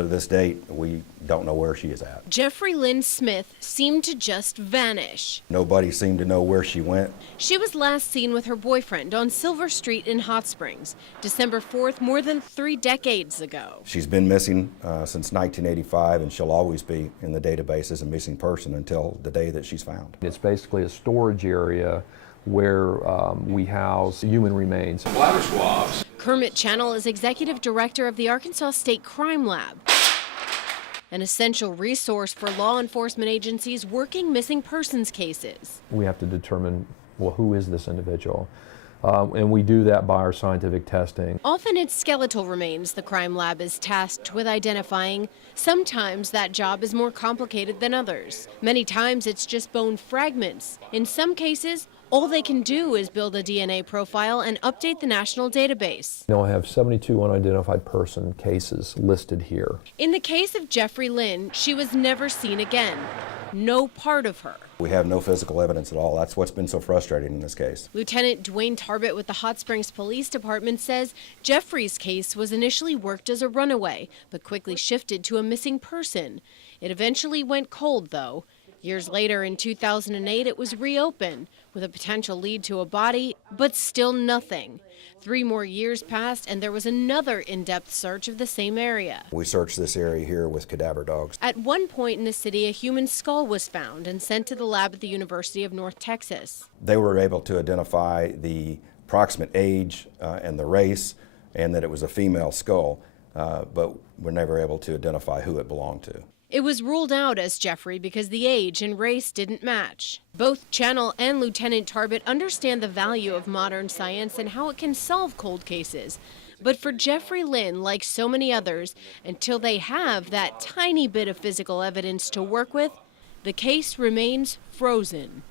To this date, we don't know where she is at. Jeffrey Lynn Smith seemed to just vanish. Nobody seemed to know where she went. She was last seen with her boyfriend on Silver Street in Hot Springs, December 4th, more than 3 decades ago. She's been missing since 1985, and she'll always be in the database as a missing person until the day that she's found. It's basically a storage area where we house human remains. Bladder swabs. Kermit Channel is executive director of the Arkansas State Crime Lab, an essential resource for law enforcement agencies working missing persons cases. We have to determine, well, who is this individual? And we do that by our scientific testing. Often it's skeletal remains the crime lab is tasked with identifying. Sometimes that job is more complicated than others. Many times it's just bone fragments. In some cases, all they can do is build a DNA profile and update the national database. They'll have 72 unidentified person cases listed here. In the case of Jeffrey Lynn, she was never seen again. No part of her. We have no physical evidence at all. That's what's been so frustrating in this case. Lieutenant Dwayne Tarbett with the Hot Springs Police Department says Jeffrey's case was initially worked as a runaway, but quickly shifted to a missing person. It eventually went cold, though. Years later, in 2008, it was reopened with a potential lead to a body, but still nothing. 3 more years passed, and there was another in-depth search of the same area. We searched this area here with cadaver dogs. At one point in the city, a human skull was found and sent to the lab at the University of North Texas. They were able to identify the approximate age and the race, and that it was a female skull, but were never able to identify who it belonged to. It was ruled out as Jeffrey because the age and race didn't match. Both Channel and Lieutenant Tarbett understand the value of modern science and how it can solve cold cases. But for Jeffrey Lynn, like so many others, until they have that tiny bit of physical evidence to work with, the case remains frozen.